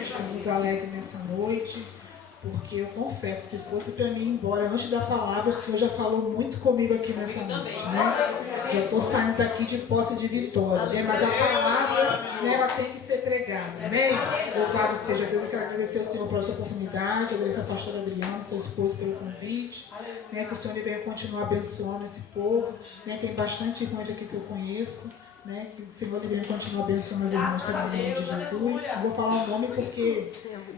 Estamos alegres nessa noite, porque eu confesso, se fosse para mim ir embora antes da palavra, o Senhor já falou muito comigo aqui nessa noite, né? Já estou saindo daqui de posse de vitória, né? Mas a palavra, né, ela tem que ser pregada, amém? Louvado seja Deus. Eu quero agradecer ao Senhor por essa oportunidade, agradecer a pastora Adriana, seu esposo, pelo convite, né? Que o Senhor venha continuar abençoando esse povo, né? Tem bastante irmãos aqui que eu conheço, né? Que o Senhor venha continuar abençoando as irmãs também no nome de Jesus. Não vou falar o nome porque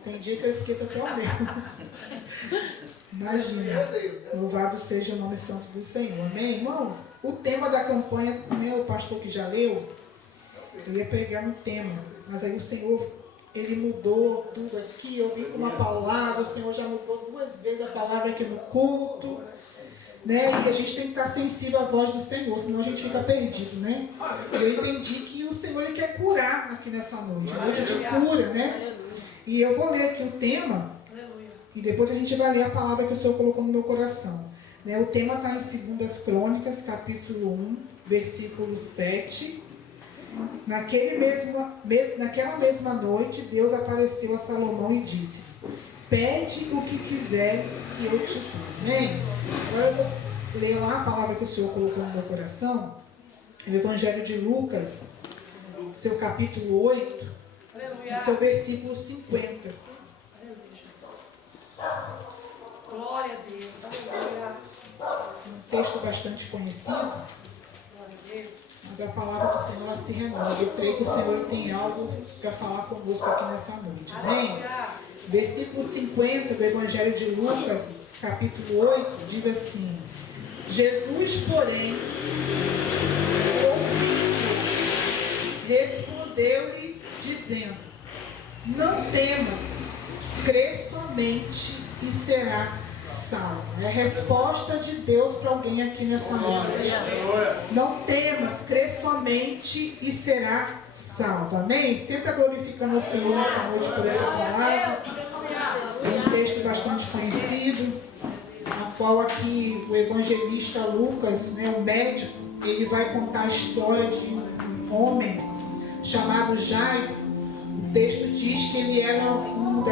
tem dia que eu esqueço até o meu. Imagina. Louvado seja o nome santo do Senhor. Amém, irmãos? O tema da campanha, né, o pastor que já leu, eu ia pegar no tema, mas aí o Senhor, ele mudou tudo aqui. Eu vim com uma palavra, o Senhor já mudou 2 vezes a palavra aqui no culto, né? E a gente tem que estar sensível à voz do Senhor, senão a gente fica perdido, né? Eu entendi que o Senhor, ele quer curar aqui nessa noite, a noite de cura, né? E eu vou ler aqui o tema, e depois a gente vai ler a palavra que o Senhor colocou no meu coração, né? O tema está em 2 Crônicas, capítulo 1, versículo 7. Naquela mesma noite, Deus apareceu a Salomão e disse: pede o que quiseres que eu te dou. Amém? Agora eu vou ler lá a palavra que o Senhor colocou no meu coração. O Evangelho de Lucas, seu capítulo 8, seu versículo 50. Glória a Deus. Aleluia. Um texto bastante conhecido. Glória a Deus. Mas a palavra do Senhor, ela se renova. Eu creio que o Senhor tem algo para falar conosco aqui nessa noite. Amém? Versículo 50 do Evangelho de Lucas, capítulo 8, diz assim: Jesus, porém, respondeu-lhe, dizendo: não temas, crê somente e será salvo. É a resposta de Deus para alguém aqui nessa noite. Não temas, crê somente e será salvo. Amém? Você está glorificando o Senhor nessa noite por essa palavra. É um texto bastante conhecido, a qual aqui o evangelista Lucas, né, o médico, ele vai contar a história de um homem chamado Jairo. O texto diz que ele era um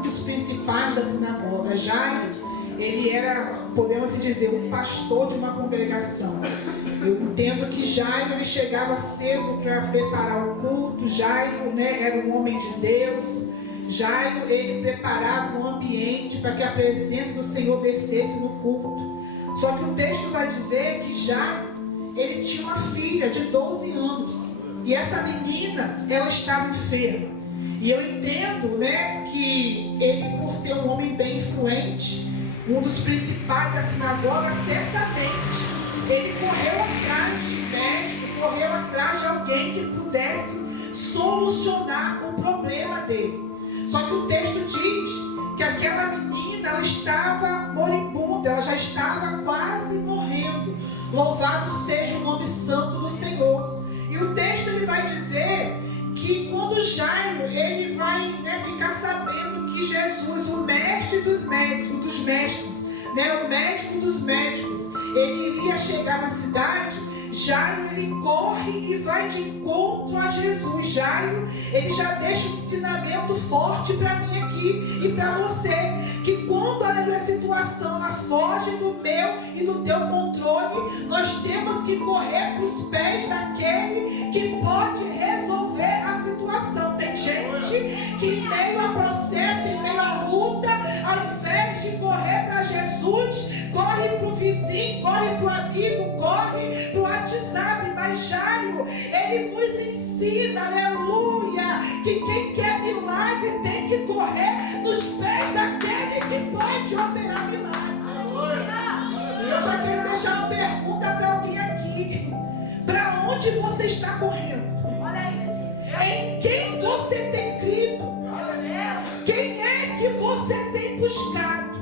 dos principais da sinagoga. Jairo, ele era, podemos dizer, um pastor de uma congregação. Eu entendo que Jairo, ele chegava cedo para preparar o culto. Jairo, né, era um homem de Deus. Jairo, ele preparava um ambiente para que a presença do Senhor descesse no culto. Só que o texto vai dizer que Jairo, ele tinha uma filha de 12 anos. E essa menina, ela estava enferma. E eu entendo, né, que ele, por ser um homem bem influente, um dos principais da sinagoga, certamente, ele correu atrás de médico, correu atrás de alguém que pudesse solucionar o problema dele. Só que o texto diz que aquela menina, ela estava moribunda, ela já estava quase morrendo. Louvado seja o nome santo do Senhor. E o texto, ele vai dizer que quando Jairo, ele vai, né, ficar sabendo que Jesus, o mestre dos mestres, né, o médico dos médicos, ele iria chegar na cidade, Jairo, ele corre e vai de encontro a Jesus. Jairo, ele já deixa um ensinamento forte para mim aqui e para você, que quando a situação ela foge do meu e do teu controle, nós temos que correr para os pés daquele que pode resolver a situação. Tem gente que em meio a processo, em meio a luta, ao invés de correr para Jesus, corre para o vizinho, corre para o amigo, corre para o WhatsApp. Mas Jairo, ele nos ensina, aleluia, que quem quer milagre tem que correr nos pés daquele que pode operar milagre. E eu já quero deixar uma pergunta para alguém aqui: para onde você está correndo? Em quem você tem crido? Quem é que você tem buscado?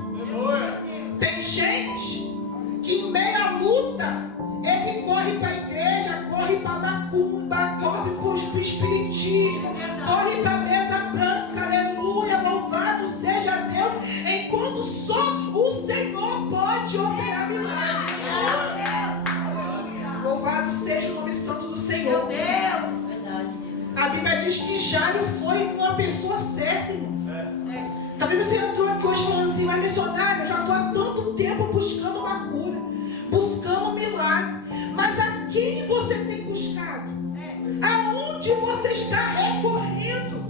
Tem gente que em meio à luta, ele corre para a igreja, corre para a macumba, corre para o espiritismo, corre para a mesa branca, aleluia, louvado seja Deus, enquanto só o Senhor pode operar milagre. Louvado seja o nome santo do Senhor. A Bíblia diz vezes que Jairo foi uma pessoa certa, irmãos. Talvez você entrou aqui hoje falando assim, mas missionária, eu já estou há tanto tempo buscando uma cura, buscando um milagre. Mas a quem você tem buscado? Aonde você está recorrendo?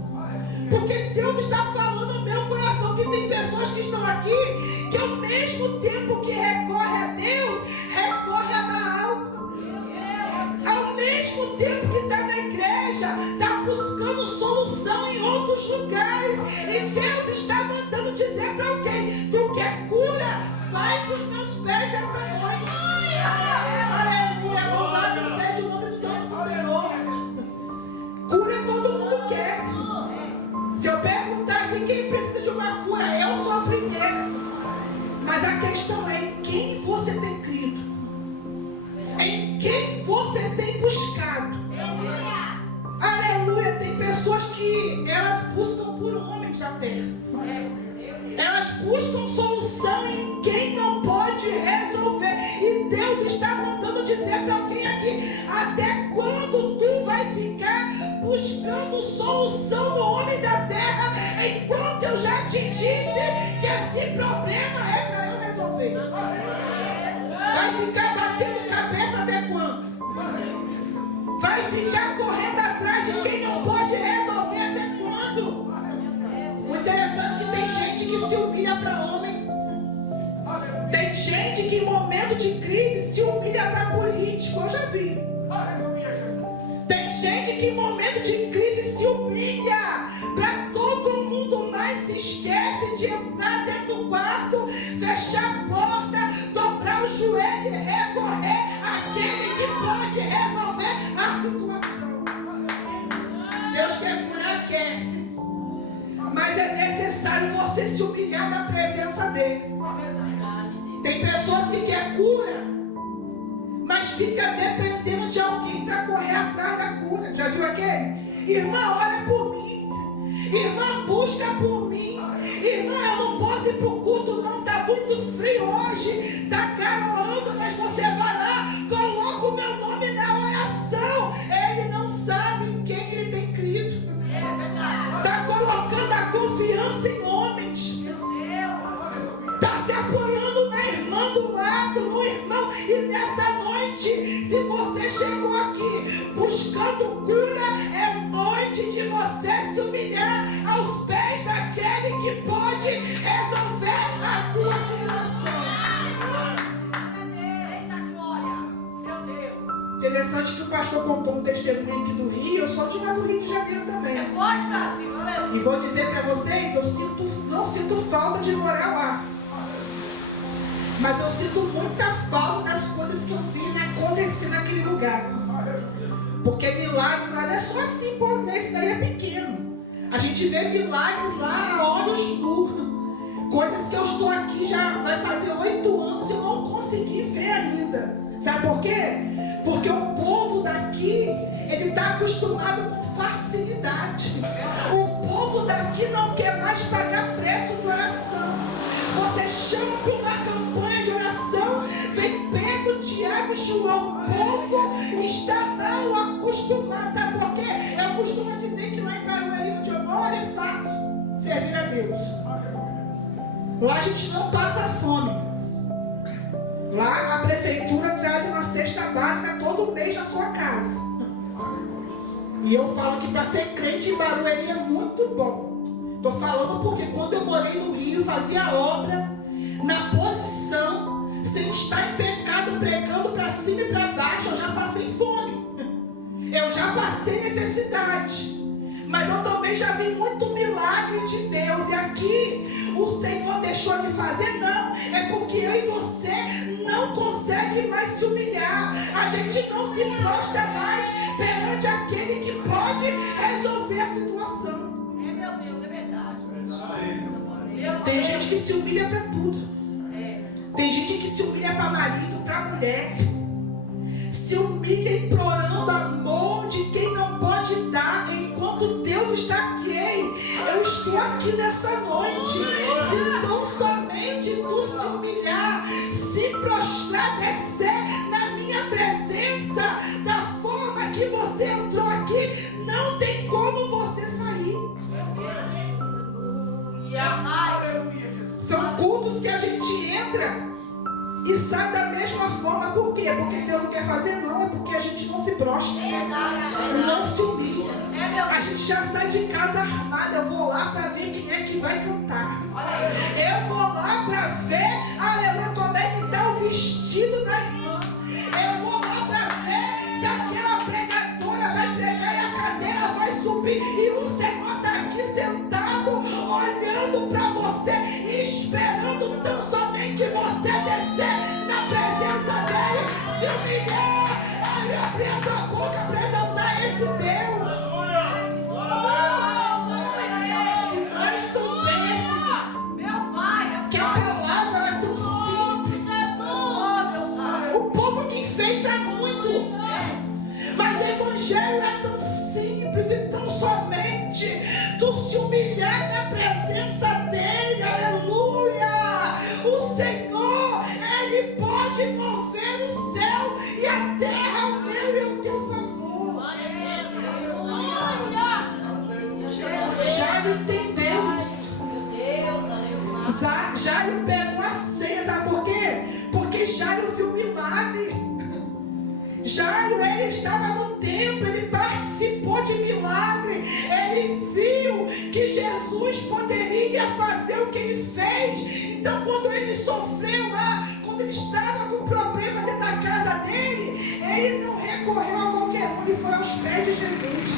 Porque Deus está falando no meu coração que tem pessoas que estão aqui que ao mesmo tempo que recorre a Deus, recorre a Baal. Ao mesmo tempo que está na igreja, está buscando solução em outros lugares. E Deus está mandando dizer para alguém: tu quer cura? Vai para os meus pés dessa noite. Aleluia, louvado seja o nome santo do Senhor. Cura todo mundo quer. Se eu perguntar aqui quem precisa de uma cura, eu sou a primeira. Mas a questão é em quem você tem crido, em quem você tem buscado. Aleluia. Tem pessoas que elas buscam por homens da terra. Elas buscam solução em quem não pode resolver. E Deus está mandando dizer para alguém aqui: até quando tu vai ficar buscando solução no homem da terra, enquanto eu já te disse que esse problema é para eu resolver? Vai ficar batendo cabeça até quando? Vai ficar correndo atrás de quem não pode resolver até quando? O interessante é que tem gente que se humilha para homem. Tem gente que em momento de crise se humilha para político. Eu já vi. Tem gente que em momento de crise se humilha para todo mundo, mas se esquece de entrar dentro do quarto, fechar a porta, dobrar o joelho e recorrer àquele que pode resolver a situação. Deus quer curar, quer. Mas é necessário você se humilhar na presença dele. Tem pessoas que querem cura, mas fica dependendo de alguém para correr atrás da cura. Já viu aquele? Irmã, ora por mim. Irmã, busca por mim. Irmã, eu não posso ir para o culto, não. Está muito frio hoje. Está garoando, mas você vai lá, coloca o meu nome na oração. Ele não sabe em quem ele tem crido. Está colocando a confiança em homens. Está se apoiando na irmã do lado, no irmão. E nessa noite, se você chegou aqui buscando cura, é noite de você se humilhar aos pés daquele que pode resolver a tua situação. Interessante que o pastor contou um testemunho aqui do Rio. Eu sou de lá do Rio de Janeiro também. É forte, Brasil, aleluia. E vou dizer para vocês, não sinto falta de morar lá. Mas eu sinto muita falta das coisas que eu vi acontecer naquele lugar. Porque milagre lá não é só assim, pô, esse daí é pequeno. A gente vê milagres lá a olhos nus. Coisas que eu estou aqui já vai fazer 8 anos e eu não consegui ver ainda. Sabe por quê? Porque o povo daqui, ele está acostumado com facilidade. O povo daqui não quer mais pagar preço de oração. Você chama para uma campanha de oração, vem Pedro, Tiago e João. O povo está mal acostumado. Sabe por quê? Eu costumo dizer que lá em Barueri, onde eu moro, é fácil servir a Deus. Lá a gente não passa fome. Lá a prefeitura traz uma cesta básica todo mês na sua casa. E eu falo que para ser crente em Barueri é muito bom. Estou falando porque quando eu morei no Rio, fazia obra na posição, sem estar em pecado, pregando para cima e para baixo. Eu já passei fome. Eu já passei necessidade. Mas eu também já vi muito milagre de Deus. E aqui o Senhor deixou de fazer? Não. É porque eu e você não consegue mais se humilhar. A gente não se prostra mais perante aquele que pode resolver a situação. É, meu Deus, é verdade. Tem gente que se humilha para tudo. Tem gente que se humilha para marido, para mulher. Se humilha implorando amor de quem não pode dar, enquanto Deus está aqui. Ei, eu estou aqui nessa noite. Se tão somente tu se humilhar, se prostrar, descer na minha presença, da forma que você entrou aqui, não tem como você sair. São cultos que a gente entra e sai da mesma forma. Por quê? Porque Deus não quer fazer, não. É porque a gente não se prostra, não se humilha. A gente já sai de casa armada. Eu vou lá para ver quem é que vai cantar. Eu vou lá para ver, aleluia, como é que está o vestido da irmã. Eu vou lá para ver se aquela pregadora vai pregar e a cadeira vai subir. E o Senhor está aqui sentado, olhando para você e esperando tão somente você descer na presença dele, se humilhar, ele abrir a tua boca, apresentar esse Deus. Se nós soubéssemos que a palavra era tão simples, o povo que enfeita muito, mas o evangelho é tão simples e tão somente tu se humilhar na presença dele, aleluia. O Senhor, ele pode mover o céu e a terra ao meu e ao teu favor. Jairo entendeu isso. Jairo pegou a ceia, sabe por quê? Porque Jairo viu milagre. Jairo, ele estava no templo, ele participou de milagre, ele viu que Jesus poderia fazer o que ele fez. Então, quando ele sofreu lá, quando ele estava com problema dentro da casa dele, ele não recorreu a qualquer um, ele foi aos pés de Jesus.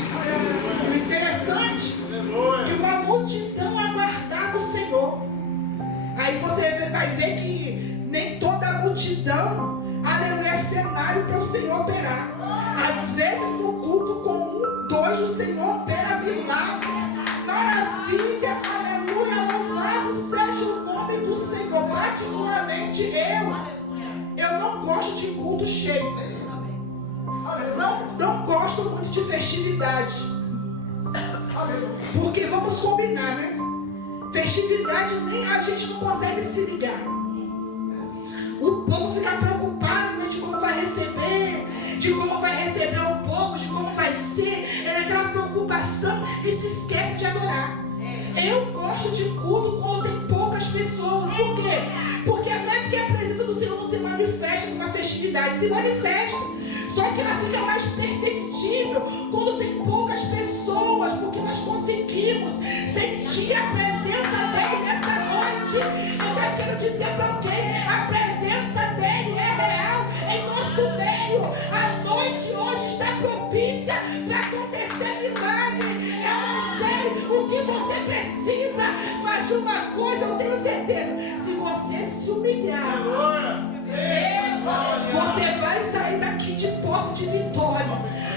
O interessante é que uma multidão aguardava o Senhor. Aí você vai ver que nem toda a multidão, aleluia, é cenário para o Senhor operar. Às vezes no culto com 1, 2, o Senhor opera milagres, maravilha, aleluia, louvado seja o nome do Senhor. Particularmente eu não gosto de culto cheio, não gosto muito de festividade, porque vamos combinar, né? Festividade nem a gente não consegue se ligar. O povo fica preocupado, né, de como vai receber, o povo, de como vai ser. É aquela preocupação e se esquece de adorar. Eu gosto de culto quando tem poucas pessoas. Por quê? Porque não é porque a presença do Senhor não se manifesta numa festividade, se manifesta. Só que ela fica mais perfectível quando tem poucas pessoas, porque nós conseguimos sentir a presença dele nessa noite. Eu já quero dizer para alguém, a presença dele é real em nosso meio. A noite hoje está propícia para acontecer milagre. Eu não sei o que você precisa, mas de uma coisa eu tenho certeza: se você se humilhar, você vai sair daqui de posse de vitória.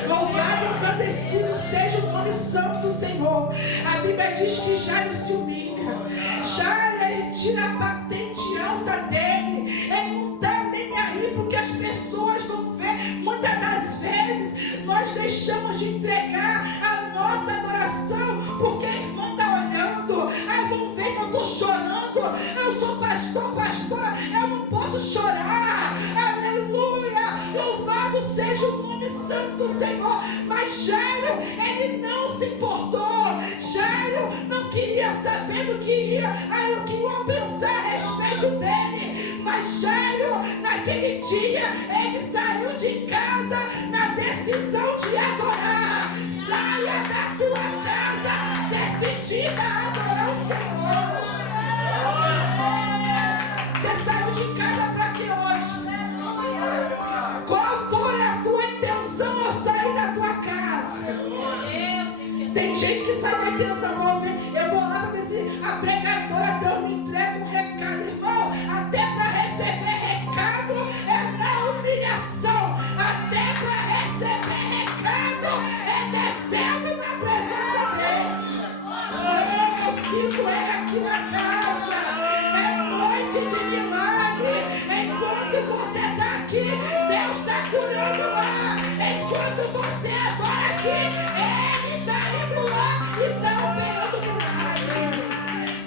Louvado e agradecido seja o nome santo do Senhor. A Bíblia diz que Jairo se humilha. Jairo, ele tira a patente alta dele. Ele não está nem aí porque as pessoas vão ver. Muitas das vezes nós deixamos de entregar a nossa adoração porque a irmã está olhando. Aí vão ver que eu estou chorando. Eu sou pastora, eu não posso chorar. Aleluia! Louvado seja o nome santo do Senhor. Mas Jairo, ele não se importou. Jairo não queria saber do que iam pensar a respeito dele. Mas Jairo, naquele dia, ele saiu de casa na decisão de adorar. Saia da tua casa decidida a adorar o Senhor. Você saiu de casa para que hoje? Qual foi a tua intenção ao sair da tua casa? Tem gente que sai com a intenção, eu vou lá para ver se a pregadora Deus me entrega um recado. Irmão, até para receber recado é na humilhação. Até para receber recado é descendo na presença dele. Eu sinto ele aqui na casa. É noite de milagre. Enquanto você está aqui, Deus está curando lá. Enquanto você adora aqui, Ele está indo lá e está operando milagre.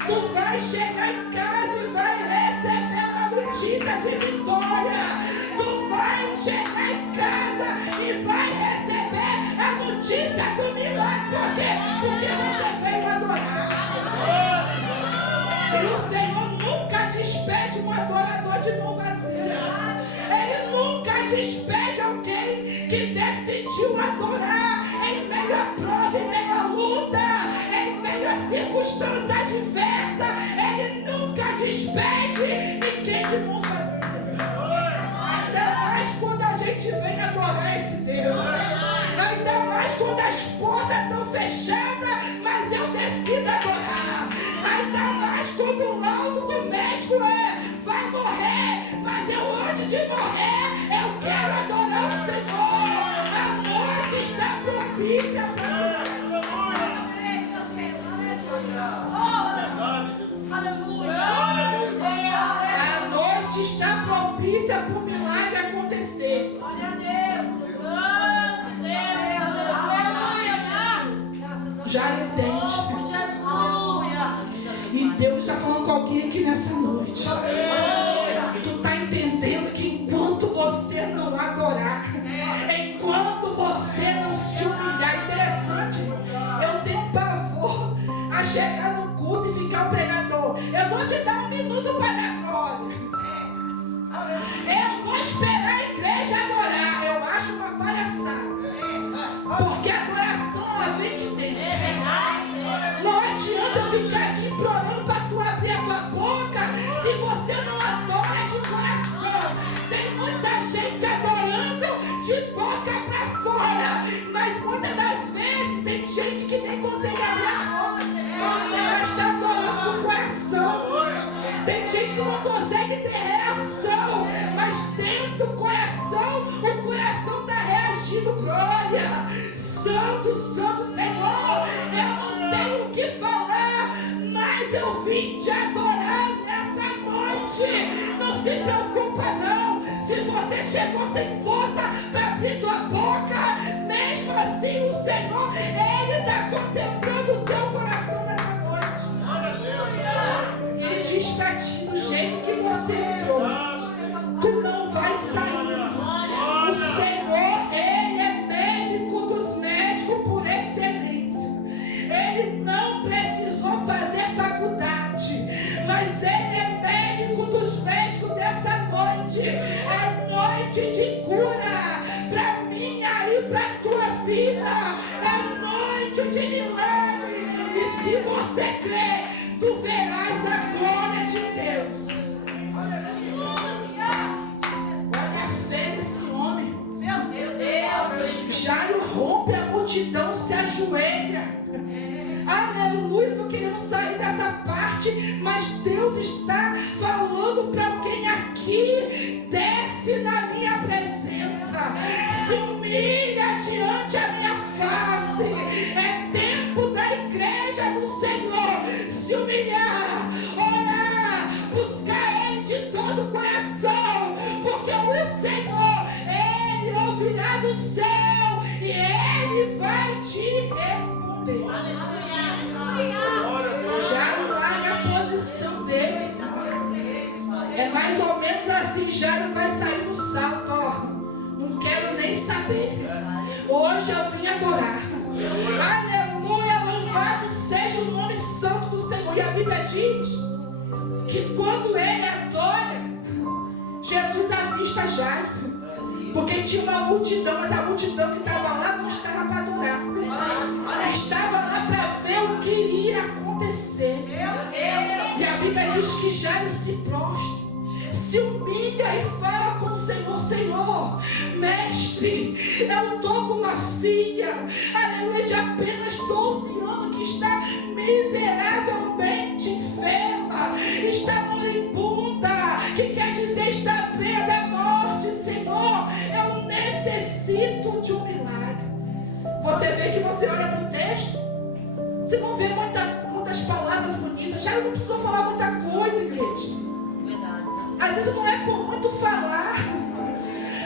Tu vai chegar em casa e vai receber uma notícia de vitória. Tu vai chegar em casa e vai receber notícia do milagre. Por quê? Porque você veio adorar. E o Senhor nunca despede um adorador de mão vazia. Ele nunca despede alguém que decidiu adorar em meio à prova, em meio à luta, em meio à circunstância adversa. Ele nunca despede ninguém de mão vazia. Ainda mais quando a gente vem adorar esse Deus. Ainda mais quando as portas estão fechadas, mas eu decido adorar. Ainda mais quando o laudo do médico vai morrer, mas eu antes de morrer, eu quero adorar o Senhor. A noite está propícia para a noite está propícia para o milagre acontecer. Glória a Deus. Já entende? E Deus está falando com alguém aqui nessa noite. Tu está entendendo que enquanto você não adorar, enquanto você não se humilhar, interessante, eu tenho pavor a chegar no culto e ficar o pregador. Eu vou te dar 1 minuto para dar glória. Eu vou esperar a igreja adorar. Eu acho uma palhaçada. Porque a adoração ela vem de dentro. Não adianta eu ficar aqui implorando para tu abrir a tua boca se você não adora de coração. Tem muita gente adorando de boca para fora, mas muitas das vezes tem gente que nem consegue abrir a boca, mas está adorando com o coração. Tem gente que não consegue ter reação, mas dentro do coração, o coração está reagindo. Glória! Santo, Santo Senhor, eu não tenho o que falar, mas eu vim te adorar nessa noite. Não se preocupa não, se você chegou sem força para abrir tua boca, mesmo assim o Senhor, Ele está contemplando o teu coração nessa noite. Ele diz para ti, do jeito que você entrou, tu não vai sair. O Senhor, Ele é médico dos médicos por excelência. Ele não precisou fazer faculdade, mas Ele é médico dos médicos dessa noite. É noite de cura para minha e para tua vida. É noite de milagre. E se você crer, tu verás a glória de Deus. Olha a fé desse homem. Meu Deus. Jairo rompe, a multidão se ajoelha. Aleluia, estou querendo sair dessa parte, mas Deus está falando para alguém aqui. Desce na minha presença, se humilha diante da minha face. É tempo da igreja do Senhor se humilhar, orar, buscar Ele de todo o coração, porque o Senhor, Ele ouvirá do céu e Ele vai te responder. Jairo larga a posição dele. É mais ou menos assim, Jairo vai sair no salto, ó. Não quero nem saber. Hoje eu vim adorar. Aleluia, louvado seja o nome santo do Senhor. E a Bíblia diz que quando ele adora, Jesus avista Jairo. Porque tinha uma multidão, mas a multidão que estava lá não estava para adorar. Estava lá para ver o que iria acontecer. E a Bíblia diz que Jairo se prostra, se humilha e fala com o Senhor: Senhor, mestre, eu estou com uma filha, aleluia, de apenas 12 anos, que está miseravelmente enferma, está moribunda, que quer dizer está à beira da morte. Senhor, eu necessito de um milagre. Você vê que você olha para o texto, você não vê muitas palavras bonitas. Já não precisou falar muita coisa, igreja. Às vezes não é por muito falar.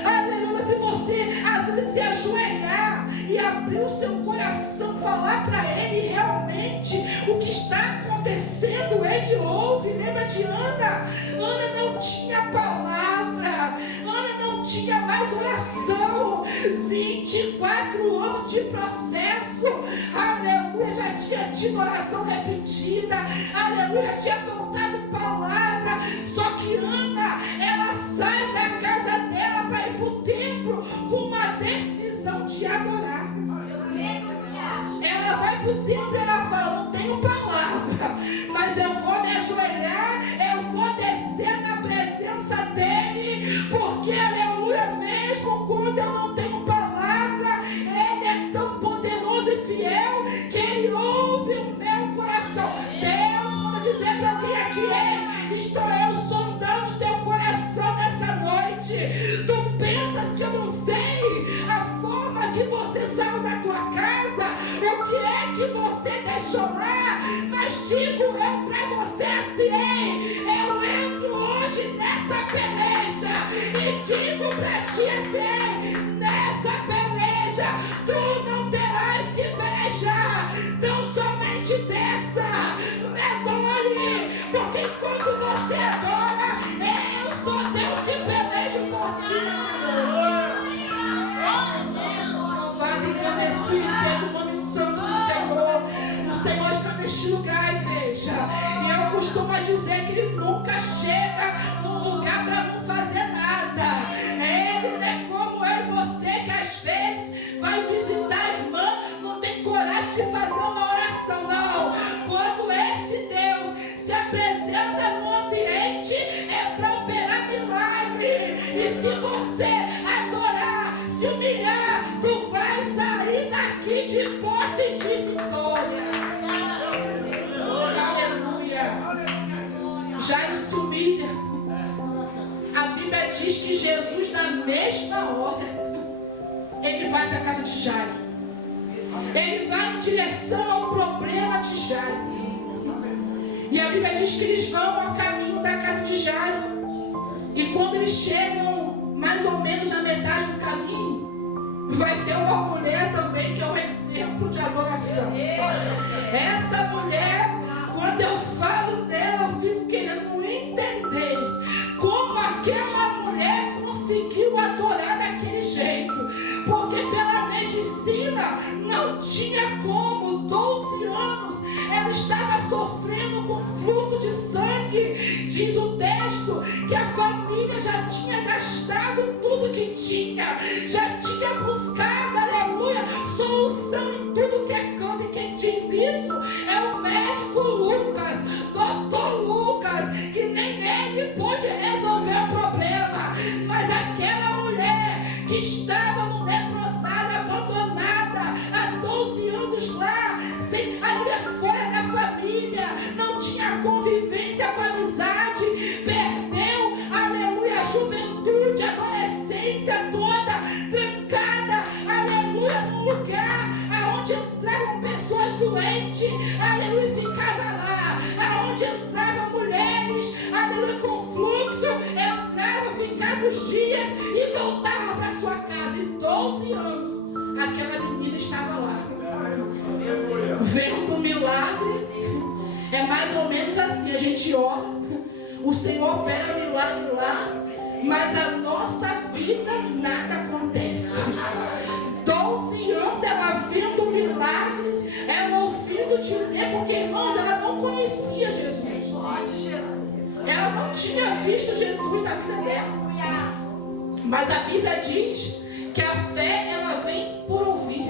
Aleluia, se você às vezes se ajoelhar e abrir o seu coração, falar para Ele realmente o que está acontecendo, Ele ouve. Lembra de Ana? Ana não tinha palavra, palavra. Ana não tinha mais oração. 24 anos de processo. Aleluia, já tinha tido oração repetida. Aleluia, tinha faltado palavra. Só que Ana, ela sai da casa dela para ir para o templo com uma decisão de adorar. Ela vai para o templo e ela fala: não tenho palavra, mas eu vou me ajoelhar, eu vou descer na presença dele, porque aleluia, mesmo quando eu não tenho palavra, ele é tão poderoso e fiel que ele ouve o meu coração. Deus manda dizer para alguém aqui: ei, estou eu sondando o teu coração nessa noite. Tu pensas que eu não sei a forma que você saiu da tua casa, o que é que você deixou lá, mas digo eu para você assim: ei, eu entro hoje nessa peleja e digo para ti assim: ei, nessa peleja tu não terás que pelejar, tão somente desça, me adore, porque enquanto você adora, eu sou Deus que peleja por ti nessa noite. Louvado e engrandecido seja o nome santo do Senhor. O Senhor está neste lugar, igreja. E eu costumo dizer que Ele nunca chega num lugar para não fazer nada. Ele não é como eu e você, que às vezes vai visitar a irmã, não tem coragem de fazer uma oração, não. Quando esse Deus se apresenta no ambiente, é para operar milagre. E se você adorar, se humilhar, tu vai sair daqui de posse de vitória. Aleluia. Jairo se humilha. A Bíblia diz que Jesus, na mesma hora, ele vai para a casa de Jairo. Ele vai em direção ao problema de Jairo. E a Bíblia diz que eles vão ao caminho da casa de Jairo. E quando eles chegam mais ou menos na metade do caminho, vai ter uma mulher também que é um exemplo de adoração. Essa mulher, quando eu falo dela, eu fico querendo entender como aquela mulher conseguiu adorar daquele jeito. Porque pela medicina não tinha como. 12 anos ela estava sofrendo com fluxo de sangue. Diz o texto que a família já tinha gastado tudo que tinha, já tinha buscado, aleluia, solução em tudo que é canto. E quem diz isso é o médico Lucas, doutor Lucas, que nem ele pôde resolver o problema. Mas aquela mulher que estava no leprosário, abandonada há 12 anos lá, sem ainda fora da família, não tinha convivência com a amizade, perdeu, aleluia, a juventude, a adolescência toda trancada, aleluia, num lugar aonde entravam pessoas doentes, aleluia, ficava lá, aonde entravam mulheres, aleluia, com fluxo, entravam, ficavam os dias e voltavam para sua casa. E 12 anos aquela menina estava lá, vendo um milagre. É mais ou menos assim: a gente ora, o Senhor opera milagre lá, mas a nossa vida nada acontece. 12 anos ela vendo um milagre, ela ouvindo dizer, porque irmãos, ela não conhecia Jesus, ela não tinha visto Jesus na vida dela. Mas a Bíblia diz que a fé, ela vem por ouvir,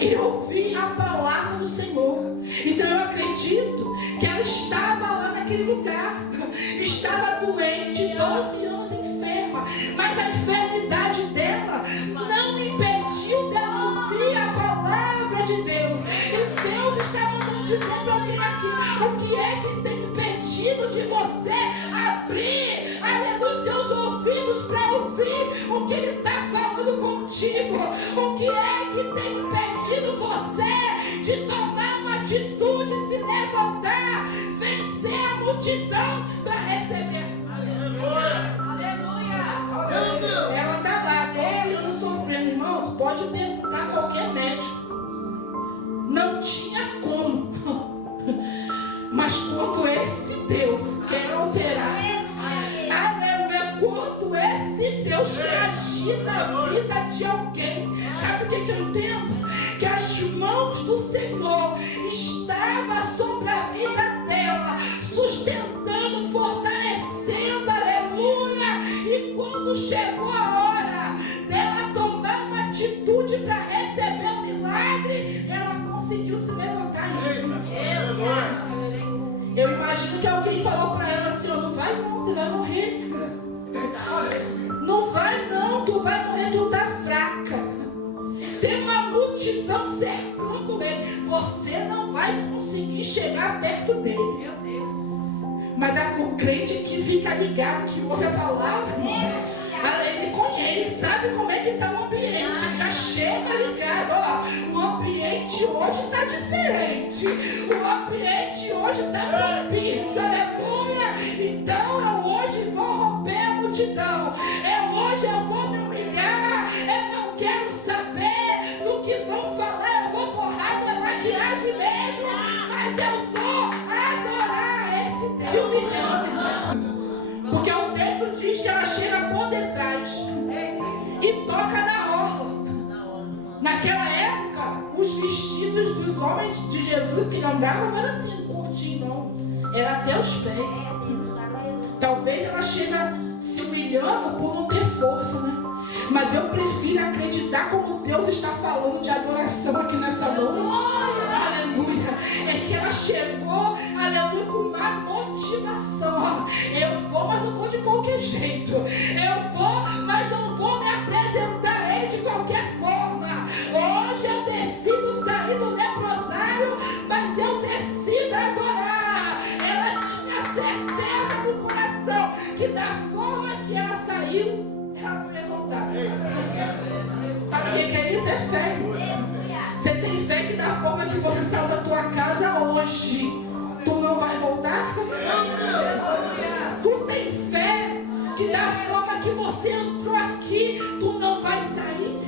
e ouvir a palavra do Senhor. Então eu acredito que ela estava lá naquele lugar, estava doente, 12 anos enferma, mas a enfermidade dela não impediu dela ouvir a palavra de Deus. E Deus está mandando dizer para alguém aqui: o que é que tem impedido de você abrir, aleluia, teus ouvidos para ouvir o que Ele está falando contigo? O que é que tem impedido você de tomar uma atitude, se levantar, vencer a multidão para receber? Aleluia! Aleluia! Ela está lá, 12 anos sofrendo, irmãos. Pode perguntar a qualquer médico, não tinha como. Mas quando esse Deus quer operar, aleluia, quando esse Deus quer agir na vida de alguém. Sabe o que eu entendo? Que as mãos do Senhor estavam sobre a vida dela, sustentando, fortalecendo, aleluia. E quando chegou a hora dela tomar uma atitude para receber o milagre, ela conseguiu se levantar. Eu imagino que alguém falou para ela assim: não vai não, você vai morrer. Não vai não, tu vai morrer, tu tá fraca. Tem uma multidão cercando ele. Você não vai conseguir chegar perto dele. Meu Deus. Mas o crente que fica ligado, que ouve a palavra, ele sabe como é que está o ambiente. Ele já chega ligado. Ó, o ambiente hoje está diferente. O ambiente hoje está propício. Aleluia. Então eu hoje vou romper a multidão. Hoje eu vou me humilhar. Eu não quero saber do que vão falar. Eu vou borrar minha maquiagem mesmo. Mas eu vou adorar esse Deus. Se humilhando. Porque o texto diz que ela chega por detrás e toca na orla. Naquela época, os vestidos dos homens de Jesus que andavam não era assim, curtinho, não. Era até os pés. Talvez ela chega se humilhando por não ter força, né? Mas eu prefiro acreditar como Deus está falando de adoração aqui nessa noite. Aleluia. É que ela chegou, aleluia, com uma motivação. Eu vou, mas não vou de qualquer jeito. Eu vou, mas não vou me apresentar a ele de qualquer forma. Hoje eu decido sair do leprosário, mas eu decido adorar. Ela tinha certeza no coração que da forma que ela saiu, ela não ia voltar. Sabe o que é isso? É fé. Você tem fé que da forma que você saiu da tua casa hoje, tu não vai voltar? Tu tem fé que da forma que você entrou aqui, tu não vai sair?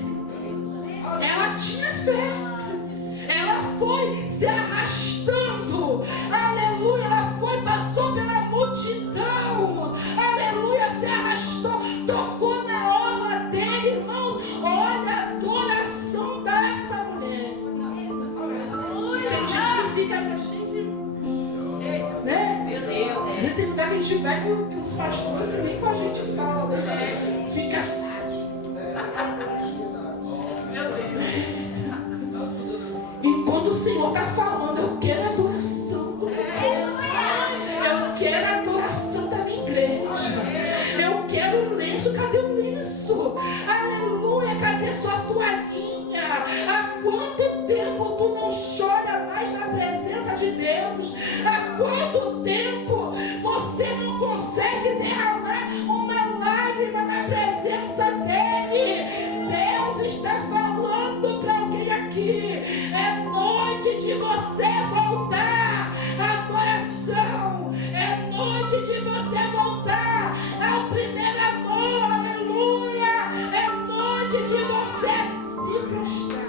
Ela tinha fé. Ela foi se arrastando. Aleluia. Ela foi, passou pela multidão. Aleluia. Se arrastou, tocou na orla dele, irmãos. Olha a adoração dessa mulher. Tem gente que fica ainda cheio de... né? Meu Deus. Às vezes tem lugar que a gente vai com os pastores que nem com a gente fala, né? Fica assim. Enquanto o Senhor está falando, eu quero adoração. Eu quero adoração da minha igreja. Eu quero o lenço. Cadê o lenço? Aleluia. Cadê sua toalhinha? Há quanto tempo tu não chora mais na presença de Deus? Há quanto tempo você não consegue derramar uma lágrima na presença dele? Deus está falando para alguém aqui. É noite de você voltar à adoração. É noite de você voltar ao primeiro amor. Aleluia. É noite de você se prostrar.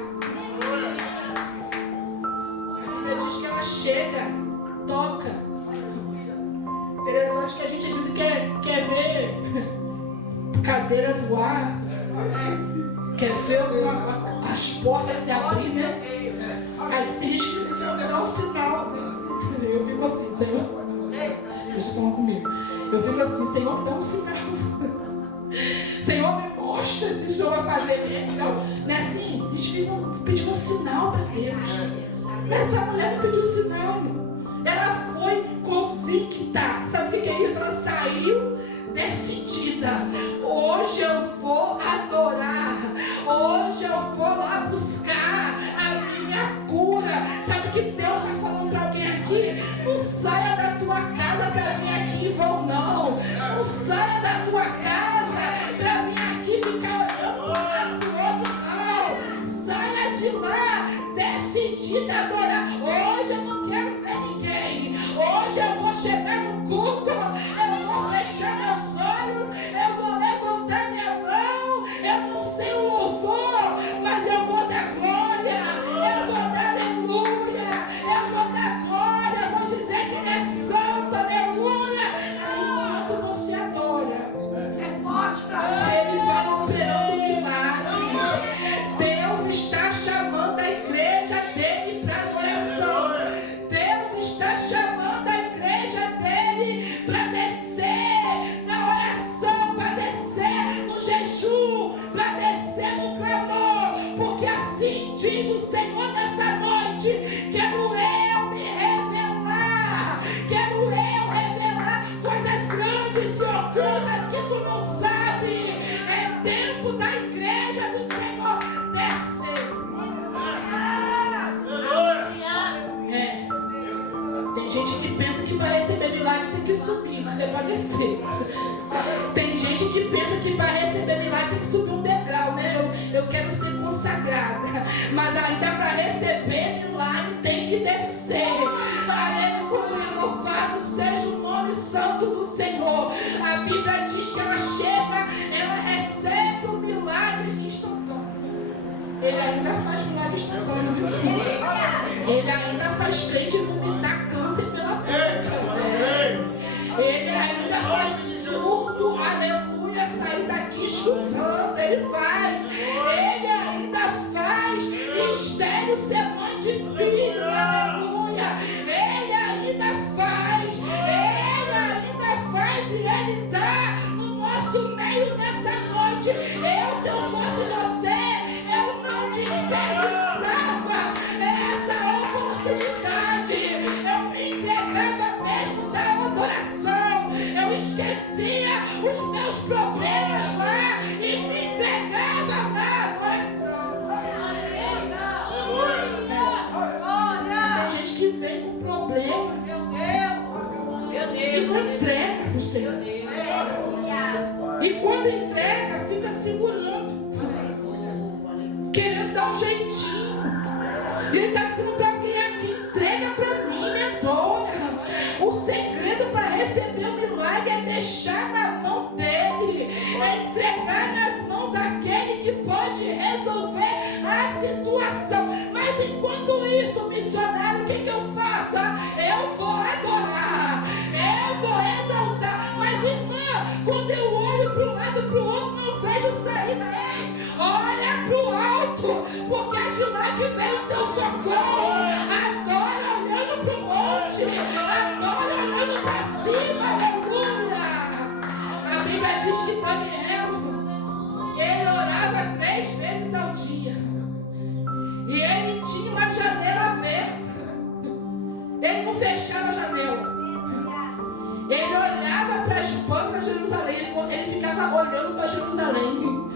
A Bíblia diz que ela chega, toca. Interessante que a gente às vezes quer ver cadeira voar, quer ver as portas se abrir, né? Aí tem gente que diz assim: Senhor, dá um sinal. Eu fico assim: Senhor, deixa eu falar comigo. Eu fico assim: Senhor, dá um sinal. Senhor, me mostra se o Senhor vai fazer. Então, né, assim, a gente fica pedindo um sinal para Deus. Mas essa mulher não pediu sinal. Ela foi convicta. Sabe o que é isso? Ela saiu decidida. Hoje eu vou adorar. Hoje eu vou lá buscar a minha cura. Sabe o que Deus está falando para alguém aqui? Não saia da tua casa para vir aqui e vão, não. Não saia da tua casa para vir aqui e ficar olhando para um lado para o outro, não. Saia de lá decidida a adorar. Hoje eu não quero ver ninguém. Hoje eu vou chegar no culto, eu vou fechar meus olhos, eu vou levantar minha mão. Eu não sei o louvor, mas eu vou dar glória, eu vou dar aleluia, eu vou dar glória, eu vou dizer que ele é santo, aleluia. Aí enquanto você adora, É forte pra ele vai gente que pensa que para receber milagre tem que subir, mas é para descer. Tem gente que pensa que para receber milagre tem que subir um degrau, né? Eu quero ser consagrada, mas ainda para receber milagre tem que descer. Aleluia, louvado seja o nome santo do Senhor. A Bíblia diz que ela chega, ela recebe o milagre instantâneo. Ele ainda faz milagre instantâneo. Ele ainda faz crente vomitar câncer pela boca. Ele ainda faz surdo, aleluia, sair daqui chutando. Ele faz. Ele ainda faz estéril ser mãe de filho, aleluia. Ele ainda faz. Ele ainda faz e ele está no nosso meio nessa noite. Eu, se eu fosse você, eu não desperdiçava essa oportunidade. Eu me entregava mesmo da adoração. Eu esquecia os meus problemas lá e me entregava na adoração. Tem gente que vem com problema e não entrega para o Senhor. E quando entrega, fica segurando, querendo dar um jeitinho. E ele está dizendo para alguém aqui: entrega para mim, minha dona. O segredo para receber o milagre é deixar na mão dele, é entregar nas mãos daquele que pode resolver a situação. Mas enquanto isso, missionário, o que eu faço? Eu vou adorar, eu vou exaltar. Mas irmã, quando eu olho para um lado e para o outro, não vejo saída. Ei, olha para o alto, porque é de lá que vem o teu socorro. Adora olhando para o monte, adora olhando para cima, aleluia. A Bíblia diz que Daniel, ele orava 3 vezes ao dia, e ele tinha uma janela aberta. Ele não fechava a janela. Ele olhava para as portas de Jerusalém, ele ficava olhando para Jerusalém.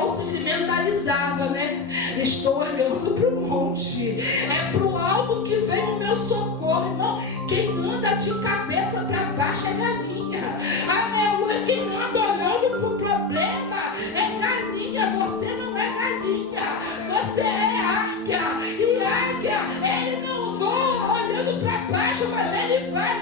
Ou seja, ele mentalizava, né? Estou olhando para o monte, é para o alto que vem o meu socorro, irmão. Quem anda de cabeça para baixo é galinha, aleluia. Quem anda olhando para o problema é galinha. Você não é galinha, você é águia. E águia, ele não voa olhando para baixo, mas ele vai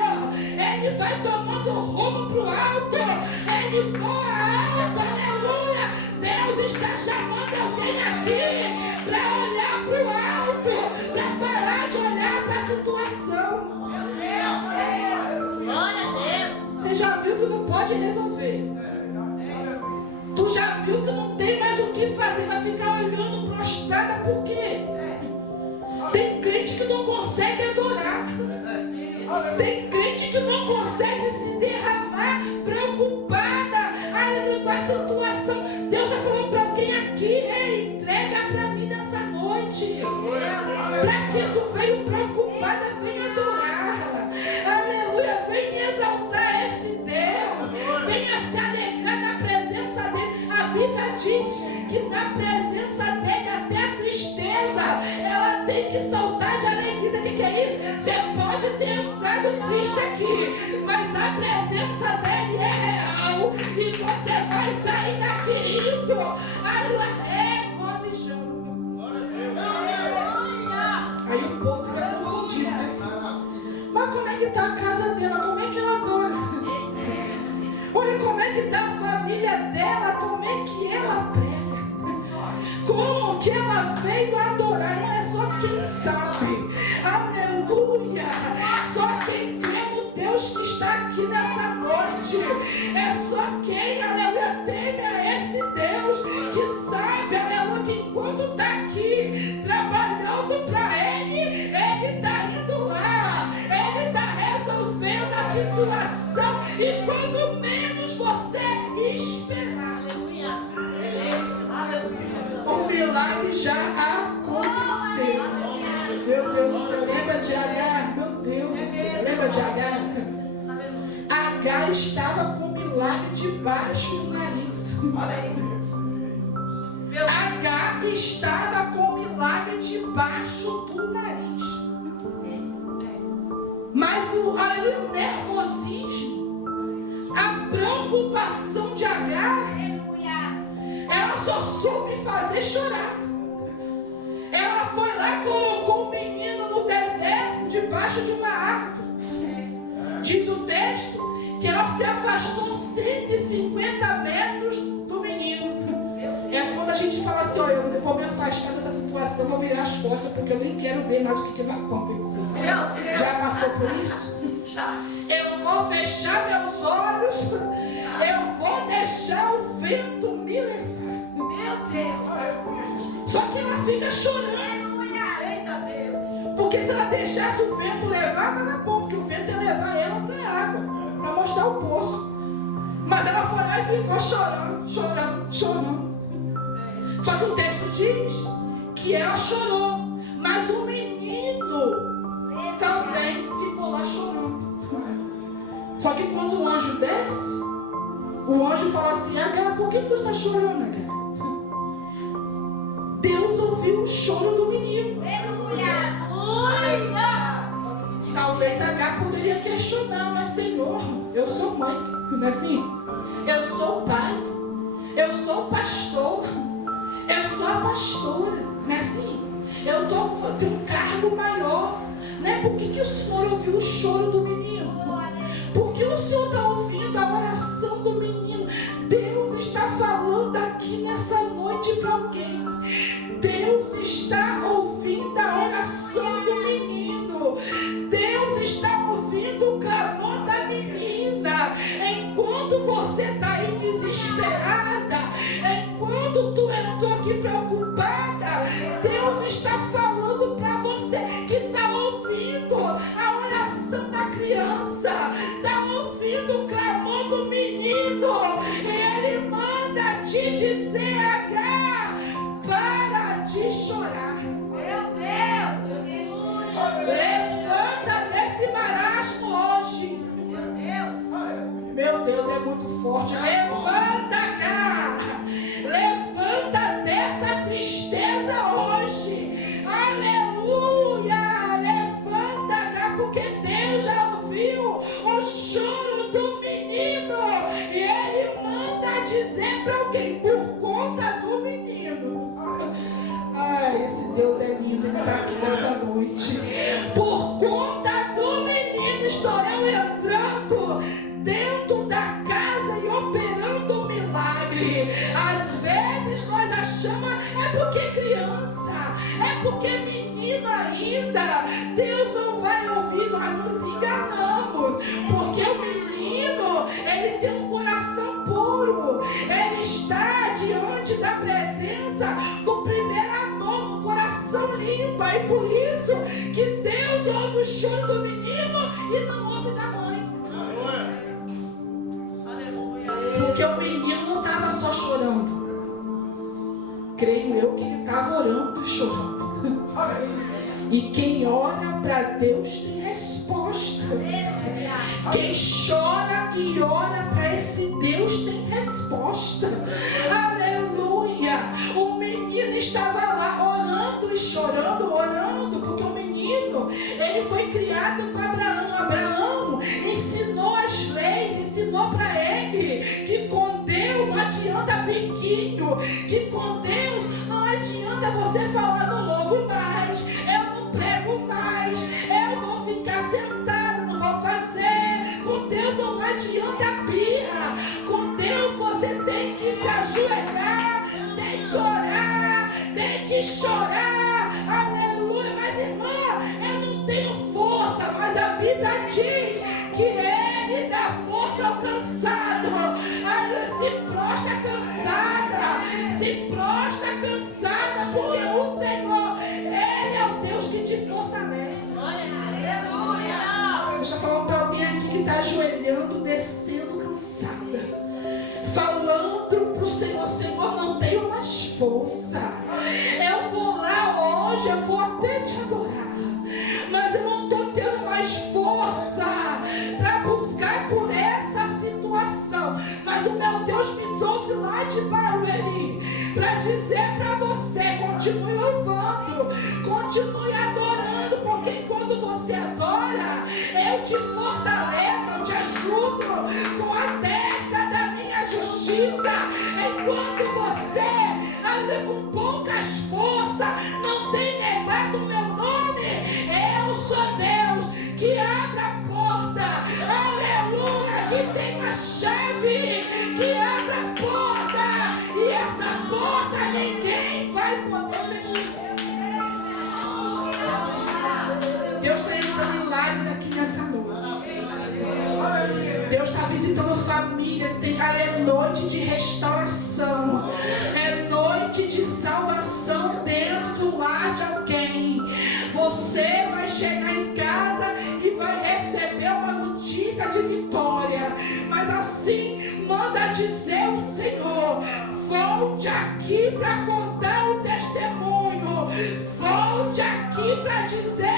tomando rumo para o alto. Ele voa alto, aleluia. Deus está chamando alguém aqui para olhar para o alto, para parar de olhar para a situação. Glória a Deus. Você já viu que não pode resolver? Tu já viu que não tem mais o que fazer? Vai ficar olhando prostrada por quê? Tem crente que não consegue adorar. Tem crente que não consegue se derramar, preocupada, aleluia, com a situação. Deus está falando para alguém aqui: ei, entrega para mim nessa noite. Para que tu veio preocupada, vem adorar. Aleluia, vem exaltar esse Deus. Venha se alegrar na presença dele. A Bíblia diz que na presença dele até a tristeza, ela tem que saltar de alegria. O que é isso? Você pode ter entrado triste aqui, mas a presença dele é real, e você vai sair daqui indo, aleluia, regozijando. Aí o povo fica confundido, né? Mas como é que está a casa dela? Como é que ela adora? Olha como é que está a família dela, como é que ela prega, como que ela veio adorar. Não é só quem sabe, aleluia, só quem crê no Deus que está aqui nessa noite, é só quem, aleluia, teme a esse Deus que sabe, aleluia, que enquanto está aqui trabalhando para ele está indo lá, ele está resolvendo a situação, e quando menos você esperar, aleluia, o milagre já aconteceu. Meu Deus, você lembra de Agar? Meu Deus, você lembra de Agar? Agar estava com o milagre debaixo do nariz. Agar estava com o milagre debaixo do nariz. Mas aleluia, o nervosismo, a preocupação de Agar, ela só soube fazer chorar. Ela foi lá e colocou o menino no deserto, debaixo de uma árvore. Diz o texto que ela se afastou 150 metros do menino. É quando a gente fala assim, olha, eu vou me afastar dessa situação, vou virar as costas, porque eu nem quero ver mais o que vai acontecer. Já passou por isso? Eu vou fechar meus olhos, eu vou deixar o vento me levar. Meu Deus. Só que ela fica chorando. Eita Deus. Porque se ela deixasse o vento levar, estava bom, porque o vento ia levar ela para a água, para mostrar o poço. Mas ela foi lá e ficou chorando. Só que o texto diz que ela chorou, mas o menino também ficou lá chorando. Só que quando o anjo desce, o anjo fala assim: Agar, por que tu está chorando, Agar? Deus ouviu o choro do menino. Talvez Agar poderia questionar, mas Senhor, eu sou mãe, não é assim? Eu sou pai, eu sou pastor, eu sou a pastora, não é assim? Eu tenho um cargo maior, né? Por que o Senhor ouviu o choro do menino? Porque o Senhor está ouvindo a oração do menino. Deus está falando aqui nessa noite para alguém. Deus está ouvindo a oração do menino. Deus está ouvindo o clamor da menina. Enquanto você está aí desesperada, enquanto tu entrou aqui preocupada, Deus está falando para você que está ouvindo a oração da criança, está ouvindo o clamor do menino, e Ele manda te dizer: Agar, para de chorar. Meu Deus. Levanta desse marasmo hoje. Meu Deus, é muito forte. Levanta, Agar. Levanta dessa tristeza hoje. Aleluia. Levanta, Agar, porque Deus já ouviu o choro do menino. E Ele manda dizer para alguém: por conta do menino. Ai, esse Deus é lindo, Ele está aqui nessa noite. Por conta do menino, estou eu entrando dentro da casa e operando um milagre. Às vezes nós achamos é porque criança, é porque menino ainda, Deus não vai ouvir. Nós nos enganamos, porque o menino, ele tem um coração puro, ele está diante da presença do primeiro amor, um coração limpo. E por isso que Deus ouve o choro do menino e não ouve da mãe. Porque o menino não estava só chorando. Creio eu que ele estava orando e chorando. E quem ora para Deus tem resposta. Quem chora e ora para esse Deus tem resposta. Aleluia. O menino estava lá orando e chorando, orando, porque o menino, ele foi criado com Abraão. Abraão ensinou as leis, ensinou para ele que com Deus não adianta biquinho, que com Deus não adianta você falar: não louvo mais, eu não prego mais, eu vou ficar sentado, não vou fazer. Com Deus não adianta birra, com Deus você tem que se ajoelhar, tem que orar, tem que chorar. Aleluia. Mas irmã, eu não tenho força, mas a Bíblia diz que Ele dá força ao cansado. Aleluia. Se prostra cansada, se prostra cansada, porque o Senhor, Ele é o Deus que te fortalece. Aleluia. Deixa eu falar para alguém aqui que está ajoelhando, descendo cansada, falando para o Senhor: Senhor, não tenho mais força. Eu vou lá hoje, eu vou até te adorar, mas eu não estou tendo mais força para buscar por essa situação. Mas o meu Deus me trouxe lá de Barueri para dizer para você: continue louvando, continue adorando, porque enquanto você adora, Eu te fortaleço, eu te ajudo com a destra da minha justiça. Enquanto você, ainda com poucas forças, não tem negado o meu nome, eu sou Deus que abre a porta. Aleluia, que tem a chave, que abre a porta. E essa porta ninguém vai poder fechar. Deus está entrando em lares aqui nessa noite. Deus está visitando famílias. É noite de restauração. É noite de salvação dentro do lar de alguém. Você vai chegar em casa e vai receber uma notícia de vitória. Mas assim manda dizer o Senhor: volte aqui para contar o testemunho. Volte aqui para dizer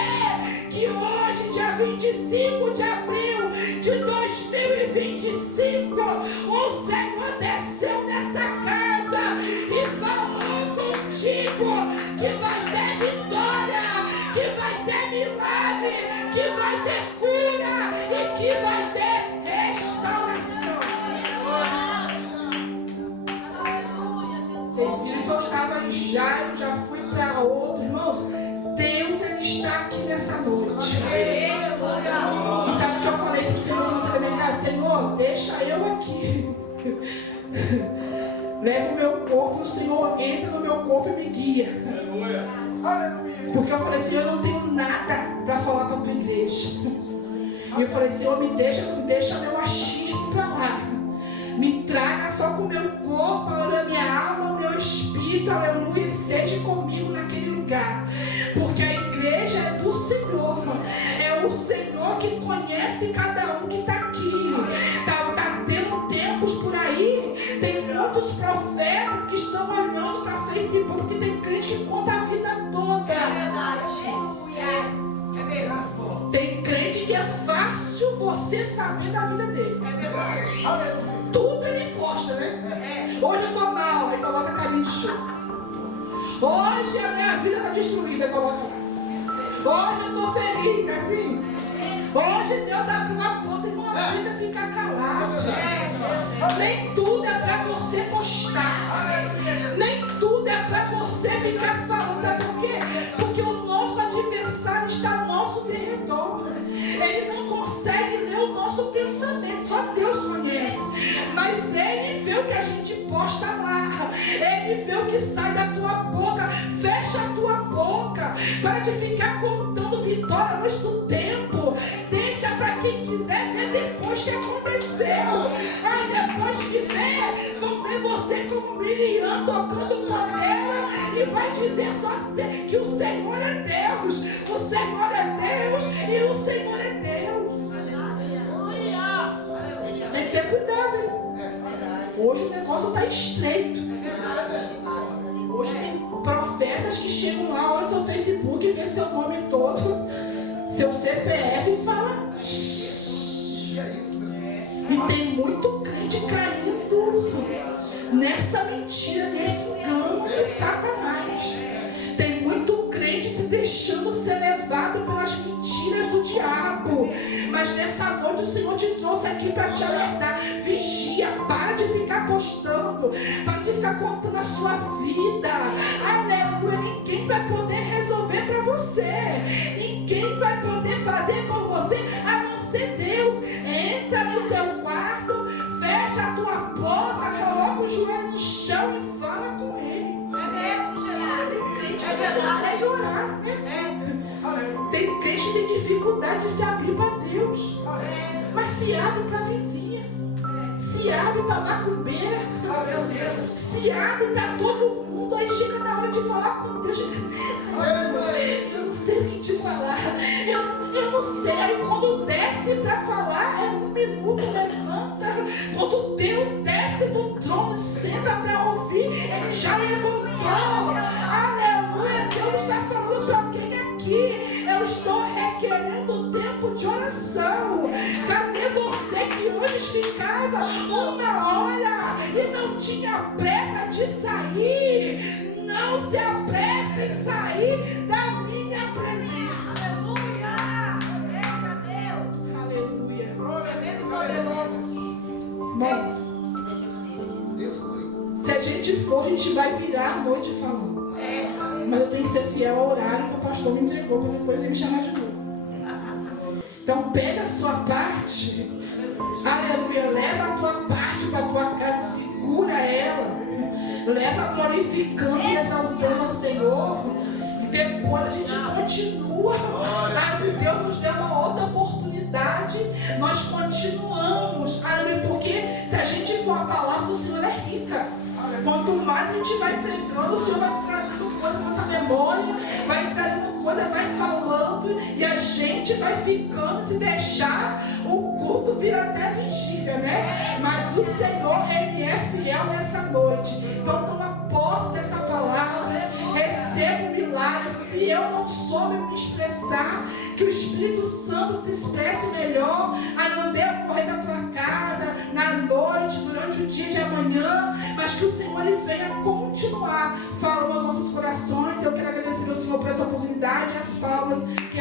que hoje, dia 25 de abril de 2025, o Senhor desceu nessa casa e falou contigo que vai ter vitória, que vai ter milagre, que vai ter cura e que vai ter restauração. Vocês viram que eu estava em Jairo, já fui para outro. Irmãos, Deus, Ele está aqui nessa noite. E sabe o que eu falei para o Senhor quando você vem cá? Senhor, deixa eu aqui. Leva o meu corpo, o Senhor entra no meu corpo e me guia. Porque eu falei, Senhor, eu não tenho nada para falar para a tua igreja. E eu falei, Senhor, me deixa meu achismo para lá. Me traga só com o meu corpo, a minha alma, o meu espírito, aleluia, e seja comigo naquele lugar. Porque a igreja é do Senhor. É o Senhor que conhece cada um que está aqui. Tá tendo tempos por aí. Tem muitos profetas que estão olhando para Facebook, porque tem crente que conta a vida toda. É verdade. É mesmo. Tem crente que é fácil você saber da vida dele. É verdade. Tudo ele posta, né? Hoje eu tô mal, aí coloca carinho de show. Hoje a minha vida está destruída, aí coloca lá. Hoje eu tô feliz, né, assim? Hoje Deus abriu a porta e uma vida fica calada. Nem tudo é para você postar. Nem tudo é para você ficar falando. Sabe por quê? Porque o nosso adversário está ao nosso derredor. Ele não consegue ler o nosso pensamento. Só Deus conhece. Mas Ele vê o que a gente posta lá. Ele vê o que sai da tua boca. Fecha a tua boca. Para de ficar contando vitória antes do tempo. Deixa para quem quiser ver depois que aconteceu. Aí depois que ver, vão ver você como Miriam tocando panela e vai dizer só que o Senhor é Deus. O Senhor é Deus e o Senhor é Deus. Tem que ter cuidado, hein? Hoje o negócio está estreito. Hoje tem profetas que chegam lá, olha seu Facebook e vê seu nome todo, seu CPF e fala. E tem muito crente caindo nessa mentira, nesse engano de Satanás. Tem muito crente se deixando ser levado pelas mentiras do diabo. Mas nessa noite o Senhor te trouxe aqui para te alertar. Vigia, para de ficar postando, para de ficar contando a sua vida. Aleluia, ninguém vai poder resolver para você. Ninguém vai poder fazer por você a não ser Deus. Entra no teu quarto, fecha a tua porta, coloca o joelho no chão e fala com Ele. É mesmo, Jesus. Tem crente É que verdade. não consegue orar, né? Tem crente que tem dificuldade de se abrir para Deus. Mas se abre para a vizinha. Se abre para a macumbeira. Se abre para todo mundo. Aí chega na hora de falar com Deus. Eu não sei o que te falar. Eu não sei. Aí quando desce para falar, é 1 minuto, levanta. Quando Deus desce do trono, senta para ouvir, Ele já levantou. Aleluia. Deus está falando para alguém aqui. Eu estou requerendo tempo de oração. Cadê você que antes ficava 1 hora e não tinha pressa de sair? Não se apresse em sair da minha presença. Aleluia. Glória a Deus. Irmãos, se a gente for, a gente vai virar a noite falando. Mas eu tenho que ser fiel ao horário que o pastor me entregou para depois ele me chamar de novo. Então pega a sua parte, aleluia, leva a tua parte para a tua casa, segura ela, leva glorificando e exaltando ao Senhor, e depois a gente continua. Se Deus nos der uma outra oportunidade, nós continuamos, aleluia, porque se a gente for, a palavra do Senhor é rica. Quanto mais a gente vai pregando, o Senhor vai trazendo coisa na nossa memória, vai trazendo coisa, vai falando, e a gente vai ficando, se deixar, o culto vira até vigília, né? Mas o Senhor, Ele é fiel nessa noite. Então toma posse dessa palavra, receba um milagre. Se eu não soube me expressar, que o Espírito Santo se expresse melhor, a não decorrer da tua casa, na noite, durante o dia de amanhã, mas que o Senhor Ele venha continuar falando aos nossos corações. Eu quero agradecer ao Senhor por essa oportunidade, as palmas que